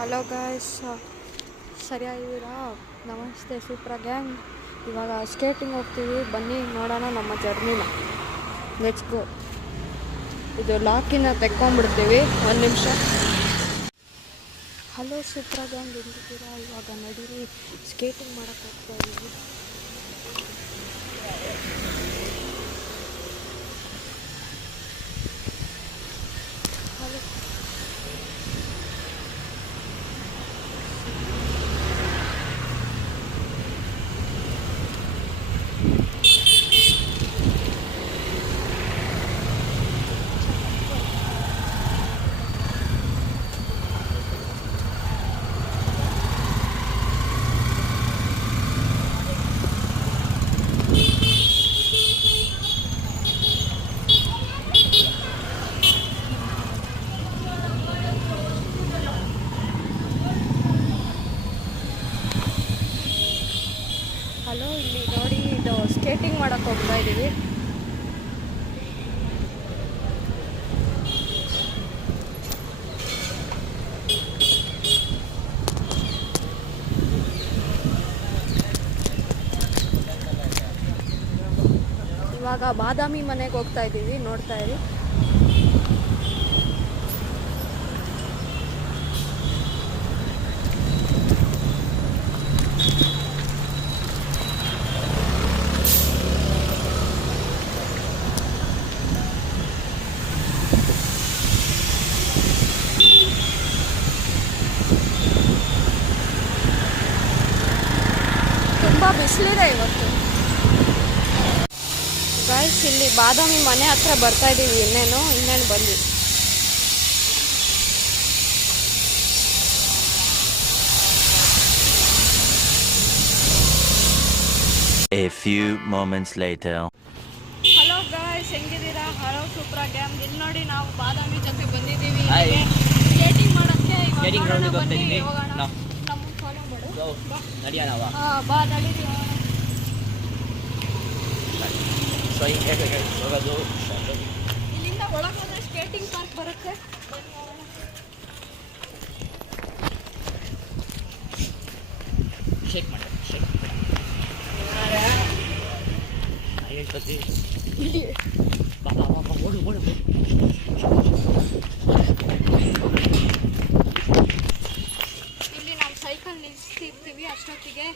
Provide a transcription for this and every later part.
Hello guys, ಸರಿಯಾಗಿದ್ದೀರಾ? ನಮಸ್ತೆ ಸೂಪ್ರ gang. ಇವಾಗ skating ಹೋಗ್ತೀವಿ, ಬನ್ನಿ ನೋಡೋಣ ನಮ್ಮ ಜರ್ನಿನ. Let's go. ಇದು ಲಾಕಿನ ತೆಕ್ಕೊಂಡ್ಬಿಡ್ತೀವಿ, ಒಂದು ನಿಮಿಷ. ಹಲೋ ಸೂಪ್ರ ಗ್ಯಾಂಗ್, ಹೆಂಗಿದ್ದೀರಾ? ಇವಾಗ ನಡೀರಿ, ಸ್ಕೇಟಿಂಗ್ ಮಾಡೋಕ್ಕೆ ಹೋಗ್ತಾ ಇದ್ದೀವಿ. ಹಲೋ. ಹಲೋ, ಇಲ್ಲಿ ನೋಡಿ, ಇದು ಸ್ಕೇಟಿಂಗ್ ಮಾಡೋಕ್ಕೆ ಹೋಗ್ತಾ ಇದ್ದೀವಿ. ಇವಾಗ ಬಾದಾಮಿ ಮನೆಗೆ ಹೋಗ್ತಾ ಇದ್ದೀವಿ, ನೋಡ್ತಾ ಇರಿ. ತುಂಬ ಬಿಸಿಲಿದೆ ಇವತ್ತು ಗಾಯ್ಸ್. ಇಲ್ಲಿ ಬಾದಾಮಿ ಮನೆ ಹತ್ರ ಬರ್ತಾ ಇದ್ದೀವಿ. ಇನ್ನೇನು ಬಂದ್ವಿ. A few moments later. Hello guys, ಹೆಂಗಿದ್ದೀರಾ? Hello Supra gang. ಇಲ್ಲಿ ನೋಡಿ, ನಾವು ಬಾದಾಮಿ ಜೊತೆ ಬಂದಿದ್ದೀವಿ ಸ್ಕೇಟಿಂಗ್ ಮಾಡೋಕ್ಕೆ. ಬನ್ನಿ ಹೋಗೋಣ. ನಮ್ಮನ್ನು ಫಾಲೋ ಮಾಡು. ಬಾ ನಡೀರಿ. ಇಲ್ಲಿಂದ ಒಳಗೆ ಹೋದ್ರೆ ಸ್ಕೇಟಿಂಗ್ ಪಾರ್ಕ್ ಬರುತ್ತೆ. ಶೇಕ್ ಮಾಡಿ ಇಲ್ಲಿ ಓಡು ಇಲ್ಲಿ ನಾವು ಸೈಕಲ್ ನಿಲ್ಲಿಸ್ತಿರ್ತೀವಿ. ಅಷ್ಟೊತ್ತಿಗೆ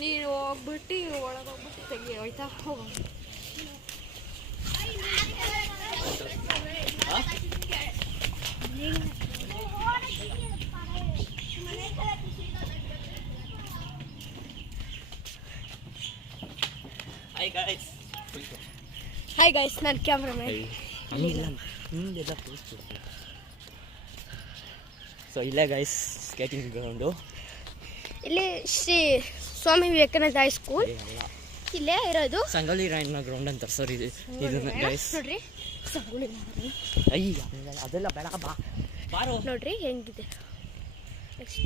ನೀರು ಹೋಗ್ಬಿಟ್ಟು ಒಳಗೋಗ್ಬಿಟ್ಟು ತೆಗಿ, ಆಯ್ತಾ? ಹೋಗೋಣ. ಹಾಯ್ ಗೈಸ್, ನಾನು ಕ್ಯಾಮ್ರಾಮನ್. ಸೊ ಇಲ್ಲೇ ಗೈಸ್ ಸ್ಕೇಟಿಂಗ್ ಗ್ರೌಂಡು. ಇಲ್ಲಿ ಶ್ರೀ ಸ್ವಾಮಿ ವಿವೇಕಾನಂದ ಹೈಸ್ಕೂಲ್ ಇಲ್ಲೇ ಇರೋದು. ಸಂಗೊಳ್ಳಿ ರಾಯಣ್ಣ ಗ್ರೌಂಡ್ ಅಂತ ಸರ್ ಇದು ಗೈಸ್. ನೋಡ್ರಿ, ಸಂಗೊಳ್ಳಿ ಅಯ್ಯ ಅದೆಲ್ಲ ಬೇಡ, ಬಾರೋ. ನೋಡ್ರಿ ಹೆಂಗಿದೆ. ನೆಕ್ಸ್ಟ್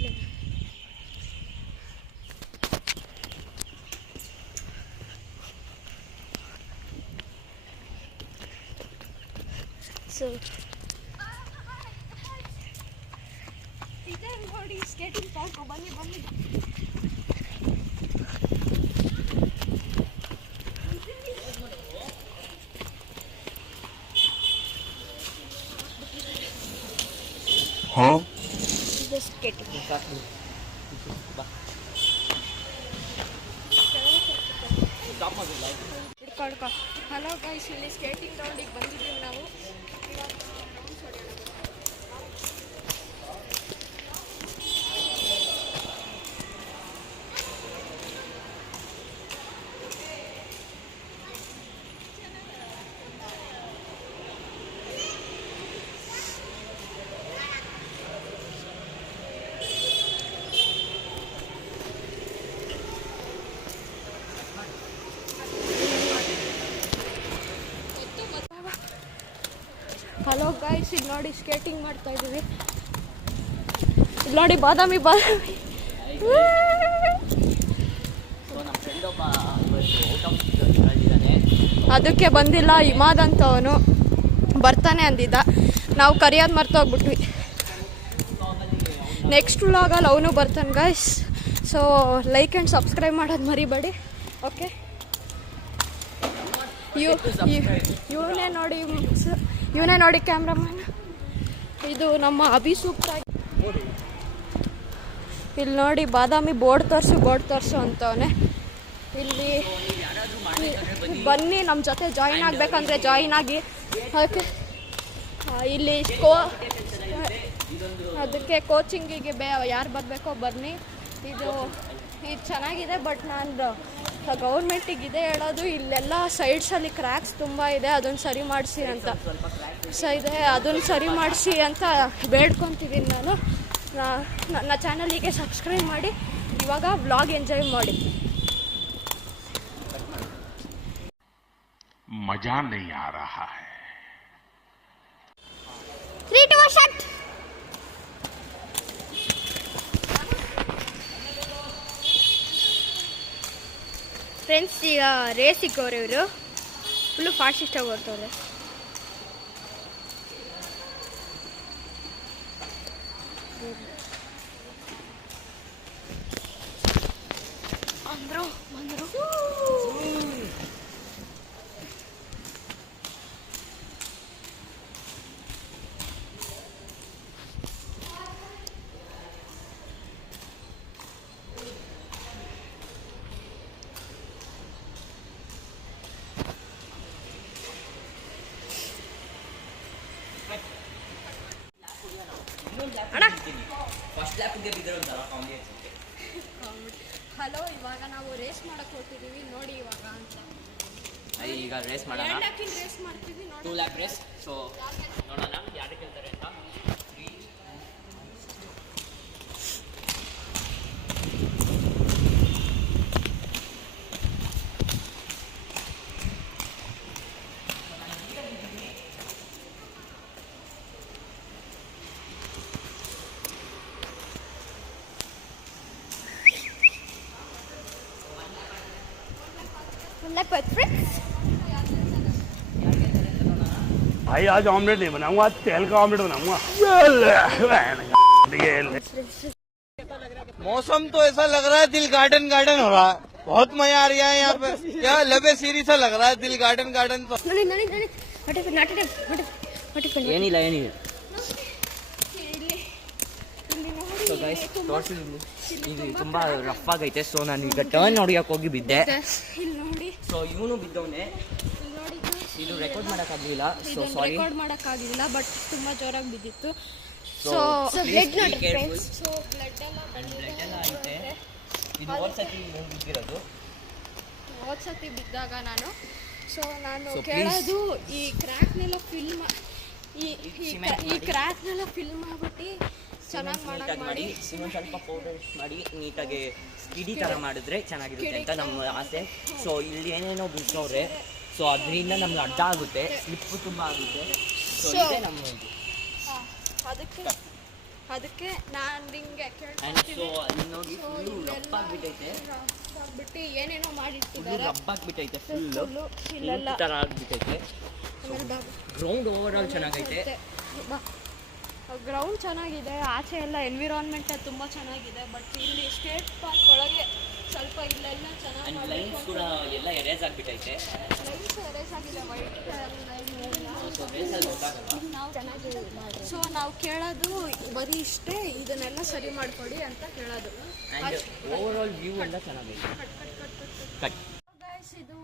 ಸೊ ಇದೇ ನೋಡಿ ಸ್ಕೇಟಿಂಗ್ ಪಾರ್ಕ್. ಬನ್ನಿ. ಇದು ಸ್ಕೇಟಿಂಗ್. ಹಲೋ ಗೈಸ್, ಇಲ್ಲಿ ಸ್ಕೇಟಿಂಗ್ ಗ್ರೌಂಡಿಗೆ ಬಂದಿದ್ದೀವಿ ನಾವು. ಹಲೋ ಗೈಸ್, ಇಲ್ಲಿ ನೋಡಿ ಸ್ಕೇಟಿಂಗ್ ಮಾಡ್ತಾ ಇದ್ದೀವಿ. ಇಲ್ಲಿ ನೋಡಿ ಬಾದಾಮಿ. ಅದಕ್ಕೆ ಬಂದಿಲ್ಲ. ಇಮಾದ್ ಅಂತ ಅವನು ಬರ್ತಾನೆ ಅಂದಿದ್ದ, ನಾವು ಕರಿಯೋದು ಮರ್ತೋಗ್ಬಿಟ್ವಿ. ನೆಕ್ಸ್ಟ್ ವ್ಲಾಗಲ್ಲಿ ಅವನು ಬರ್ತಾನೆ guys. So like and subscribe ಮಾಡೋದು ಮರಿಬೇಡಿ. ಓಕೆ, ಇವನೇ ನೋಡಿ ಕ್ಯಾಮ್ರಾಮನ್. ಇದು ನಮ್ಮ ಅಭಿ ಸೂಪ್ರಾಗಿ. ಇಲ್ಲಿ ನೋಡಿ ಬಾದಾಮಿ ಬೋರ್ಡ್ ತೋರಿಸು ಅಂತವನೆ. ಇಲ್ಲಿ ಬನ್ನಿ ನಮ್ಮ ಜೊತೆ ಜಾಯಿನ್ ಆಗಬೇಕಂದ್ರೆ ಜಾಯಿನ್ ಆಗಿ. ಓಕೆ, ಇಲ್ಲಿ ಅದಕ್ಕೆ ಕೋಚಿಂಗಿಗೆ ಯಾರು ಬರಬೇಕೋ ಬನ್ನಿ. ಇದು ಚೆನ್ನಾಗಿದೆ. ಬಟ್ ನಾನು ಗೌರ್ಮೆಂಟಿಗೆ ಇದೆ ಹೇಳೋದು, ಇಲ್ಲೆಲ್ಲ ಸೈಡ್ಸಲ್ಲಿ ಕ್ರ್ಯಾಕ್ಸ್ ತುಂಬ ಇದೆ, ಅದನ್ನು ಸರಿ ಮಾಡಿಸಿ ಅಂತ ಅದನ್ನು ಸರಿ ಮಾಡಿಸಿ ಅಂತ ಬೇಡ್ಕೊತಿದ್ದೀನಿ ನಾನು. ನನ್ನ ಚಾನಲಿಗೆ ಸಬ್ಸ್ಕ್ರೈಬ್ ಮಾಡಿ. ಇವಾಗ ವ್ಲಾಗ್ ಎಂಜಾಯ್ ಮಾಡಿ. मजा नहीं आ रहा है. 3, 2, 1 shot. ಫ್ರೆಂಡ್ಸ್, ಈಗ ರೇಸ್ ಸಿಕ್ಕವ್ರೆ. ಇವರು ಫುಲ್ಲು ಫಾಸ್ಟಿಸ್ಟಾಗಿ ಓಡ್ತವ್ರೆ. ಬಂದರು ಹಲೋ, ಇವಾಗ ನಾವು ರೇಸ್ ಮಾಡಕ್ ಹೋಗ್ತಿದೀವಿ ನೋಡಿ. ಇವಾಗ ಅಂತ ಈಗ ರೇಸ್ ಮಾಡೋಣ. ರೇಸ್ ಮಾಡ್ತೀವಿ ನೋಡಿ. 2 ಲ್ಯಾಪ್ ರೇಸ್. ಸೊ ನೋಡೋಣ ಯಾರು ಗೆಲ್ತಾರೆ ಅಂತ. भाई आज ऑमलेट नहीं बनाऊंगा, आज तेल का ऑमलेट बनाऊंगा. मौसम तो ऐसा लग रहा है दिल गार्डन गार्डन हो रहा है. बहुत मजा आ रहा है यहाँ पे. क्या लबे सीरी सा लग रहा है दिल गार्डन गार्डन. तो ಏನಿಲ್ಲ. ಸೊ ಗೈಸ್, ಇದು ತುಂಬ ರಫ್ ಆಗೈತೆ. ಸೊ ನಾನು ಈಗ ಟರ್ನ್ ಹೊಡಿಯೋಕೆ ಹೋಗಿ ಬಿದ್ದೆ. ಸೊ ಇವನು ಬಿದ್ದವನೇ. ಇದು ರೆಕಾರ್ಡ್ ಮಾಡೋಕ್ಕಾಗಲಿಲ್ಲ. ಸೊ ಸಾರಿ, ರೆಕಾರ್ಡ್ ಮಾಡೋಕ್ಕಾಗಲಿಲ್ಲ, ಬಟ್ ತುಂಬ ಜೋರಾಗಿ ಬಿದ್ದಿತ್ತು. ಸೊ ಬ್ಲಡ್ ಎಲ್ಲ ಐತೆ. ಇದು ಹೋದ ಸತಿ ಬಿದ್ದಾಗ ನಾನು ಕೇಳೋದು, ಈ ಕ್ರ್ಯಾಕ್ನೆಲ್ಲ ಫಿಲ್ ಮಾಡ್ಬಿಟ್ಟು ಚೆನ್ನಾಗಿ ಮಾಡಿ ಇನ್ನೊಂದು ಸ್ವಲ್ಪ ಪೌಡರ್ ಮಾಡಿ ನೀಟಾಗಿ ಇಡೀ ಥರ ಮಾಡಿದ್ರೆ ಚೆನ್ನಾಗಿರುತ್ತೆ ಅಂತ ನಮ್ಮ ಆಸೆ. ಸೊ ಇಲ್ಲಿ ಏನೇನೋ ಬಿಡ್ಸೋರೆ. ಸೊ ಅದರಿಂದ ನಮ್ಗೆ ಅಡ್ಡ ಆಗುತ್ತೆ, ಸ್ಲಿಪ್ಪು ತುಂಬ ಆಗುತ್ತೆ. ಸೊ ಇದೇ ನಮ್ಮ ಅದಕ್ಕೆ ನಾನು ಹಿಂಗೆ ಸೊ ಅಲ್ಲಿ ನೋಡಿ ಫುಲ್ಲು ರಬ್ಬಾಗ್ಬಿಟ್ಟೈತೆ. ಏನೇನೋ ಮಾಡಿರ್ತಿದ್ದಾರೆ. ರಬ್ಬಾಗ್ಬಿಟ್ಟೈತೆ, ಫುಲ್ಲು ಥರ ಆಗಿಬಿಟ್ಟೈತೆ. ಗ್ರೌಂಡ್ ಓವರ್ ಆಲ್ ಚೆನ್ನಾಗೈತೆ. ಗ್ರೌಂಡ್ ಚೆನ್ನಾಗಿದೆ, ಆಚೆ ಎಲ್ಲ ಎನ್ವಿರಾನ್ಮೆಂಟ್ ತುಂಬ ಚೆನ್ನಾಗಿದೆ. ಬಟ್ ಇಲ್ಲಿ ಸ್ಟೇಟ್ ಪಾರ್ಕ್ ಒಳಗೆ ಸ್ವಲ್ಪ ಇಲ್ಲೆಲ್ಲ ಚೆನ್ನಾಗಿ ಲೈನ್ಸ್ ಕೂಡ ಎಲ್ಲ ಎರೇಸ್ ಆಗಿಬಿಟ್ಟೈತೆ. ಲೈನ್ಸ್ ಎರೇಸ್ ಆಗಿದೆ, ವೈಟ್ ಸೊ ನಾವು ಕೇಳೋದು ಬರೀ ಇಷ್ಟೇ, ಇದನ್ನೆಲ್ಲ ಸರಿ ಮಾಡಿಕೊಡಿ ಅಂತ ಕೇಳೋದು. ಓವರ್ ಆಲ್ ವ್ಯೂ ಎಲ್ಲ ಚೆನ್ನಾಗೈತೆ. ಇದು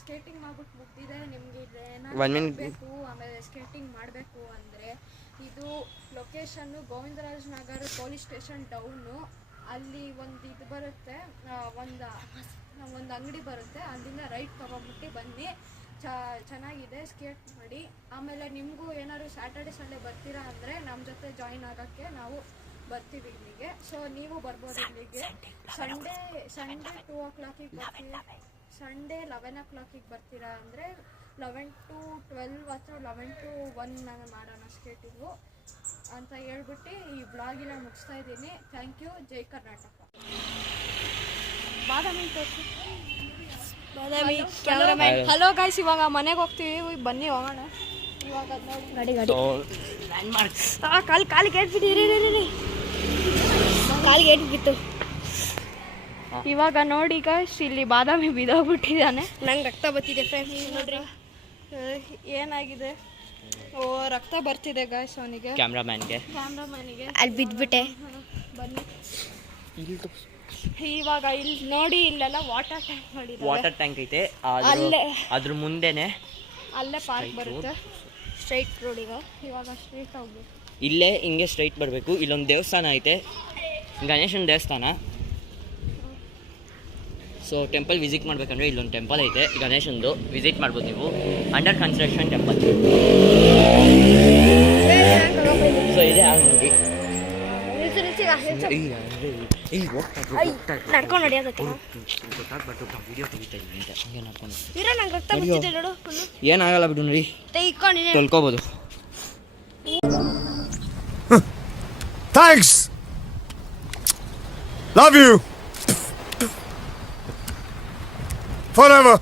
ಸ್ಕೇಟಿಂಗ್ ಮಾಡ್ಬಿಟ್ಟು ಮುಗ್ದಿದೆ. ನಿಮಗೆ ಬೇಕು ಆಮೇಲೆ ಸ್ಕೇಟಿಂಗ್ ಮಾಡಬೇಕು ಅಂದರೆ ಇದು ಲೊಕೇಶನ್ನು Govindaraj Nagar police station down. ಅಲ್ಲಿ ಒಂದು ಇದು ಬರುತ್ತೆ, ಒಂದು ಅಂಗಡಿ ಬರುತ್ತೆ. ಅಲ್ಲಿಂದ ರೈಟ್ ತೊಗೊಂಬಿಟ್ಟು ಬನ್ನಿ. ಚೆನ್ನಾಗಿದೆ, ಸ್ಕೇಟ್ ಮಾಡಿ. ಆಮೇಲೆ ನಿಮಗೂ ಏನಾದ್ರು ಸ್ಯಾಟರ್ಡೆ ಸಂಡೇ ಬರ್ತೀರಾ ಅಂದರೆ ನಮ್ಮ ಜೊತೆ ಜಾಯಿನ್ ಆಗೋಕ್ಕೆ ನಾವು ಬರ್ತೀವಿ ಇಲ್ಲಿಗೆ. ಸೊ ನೀವು ಬರ್ಬೋದು ಇಲ್ಲಿಗೆ. ಸಂಡೇ 2 o'clock ಬರ್ತೀವಿ. ಸಂಡೇ 11 o'clock ಬರ್ತೀರಾ ಅಂದರೆ 11 to 12 ಅಥವಾ 11 to 1 ಮಾಡೋಣ ಸ್ಕೇಟಿಂಗು ಅಂತ ಹೇಳ್ಬಿಟ್ಟು ಈ ಬ್ಲಾಗಿನ ಮುಗಿಸ್ತಾ ಇದ್ದೀನಿ. Thank you. ಜೈ ಕರ್ನಾಟಕ. ಹಲೋ ಗೈಸ್, ಇವಾಗ ಮನೆಗೆ ಹೋಗ್ತೀವಿ, ಬನ್ನಿ ಹೋಗೋಣ. ಇವಾಗ ನೋಡಿ ಗಾಡಿ ಕಾಲಿಗೆ ಹೇಳ್ಬಿಟ್ಟಿರಿ. ಕಾಲಿಗೆ ಏಟ್ ಬಿತ್ತು. ಇವಾಗ ನೋಡಿ ಗಾಯ್ಸ್ ಇಲ್ಲಿ ಬಾದಾಮಿ ಬಿದ್ದೋಗ್ಬಿಟ್ಟಿದ್ದಾನೆ. ನಂಗೆ ರಕ್ತ ಬರ್ತಿದೆ ಫ್ರೆಂಡ್ಸ್ ನೋಡ್ರಿ. ಏನಾಗಿದೆ? ಓ ರಕ್ತ ಬರ್ತಿದೆ ಗಾಯ್ಸ್ ಅವನಿಗೆ, ಕ್ಯಾಮ್ರಾಮ್ಯಾನ್ಗೆ. ಅಲ್ಲಿ ಬಿದ್ದುಬಿಟ್ಟೆ. ಬನ್ನಿ ಇವಾಗ ಇಲ್ಲಿ ನೋಡಿ, ಇಲ್ಲೆಲ್ಲ ವಾಟರ್ ಟ್ಯಾಂಕ್ ಮಾಡಿದ್ದಾರೆ. ವಾಟರ್ ಟ್ಯಾಂಕ್ ಐತೆ, ಅಲ್ಲೇ ಅದ್ರ ಮುಂದೆನೆ ಅಲ್ಲೇ ಪಾರ್ಕ್ ಬರುತ್ತೆ. ಸ್ಟ್ರೈಟ್ ರೋಡಿಗ ಇವಾಗ ಸ್ಟ್ರೀಟ್ ಹೋಗ್ಬೇಕು. ಇಲ್ಲೇ ಹಿಂಗೆ ಸ್ಟ್ರೈಟ್ ಬರಬೇಕು. ಇಲ್ಲೊಂದು ದೇವಸ್ಥಾನ ಐತೆ, ಗಣೇಶನ ದೇವಸ್ಥಾನ. ಸೊ ಟೆಂಪಲ್ ವಿಸಿಟ್ ಮಾಡ್ಬೇಕಂದ್ರೆ ಇಲ್ಲೊಂದು ಟೆಂಪಲ್ ಐತೆ ಗಣೇಶಂದು, ವಿಸಿಟ್ ಮಾಡ್ಬೋದು ನೀವು. Under construction temple. ಸೊ ಇದೆ ನೋಡಿ. ನಡ್ಕೊಂಡು ನಡೆಯೋದಕ್ಕೆ ಗೊತ್ತಾಗ್ಬಾರ್ದು ವಿಡಿಯೋ ತೆಗಿತಾ ಇದ್ದೀನಿ ಅಂತ ಹಂಗೆ ನಡ್ಕೊಂಡು. ಇರೋ ನಂಗೆ ರಕ್ತ ಬರ್ತಿದೆ ನೋಡು. ಏನಾಗಲ್ಲ ಬಿಡು ನೋಡಿ, ತೆಗಿಕೊಂಡು ತೊಳ್ಕೊಬೋದು. Thanks. Love you. Forever.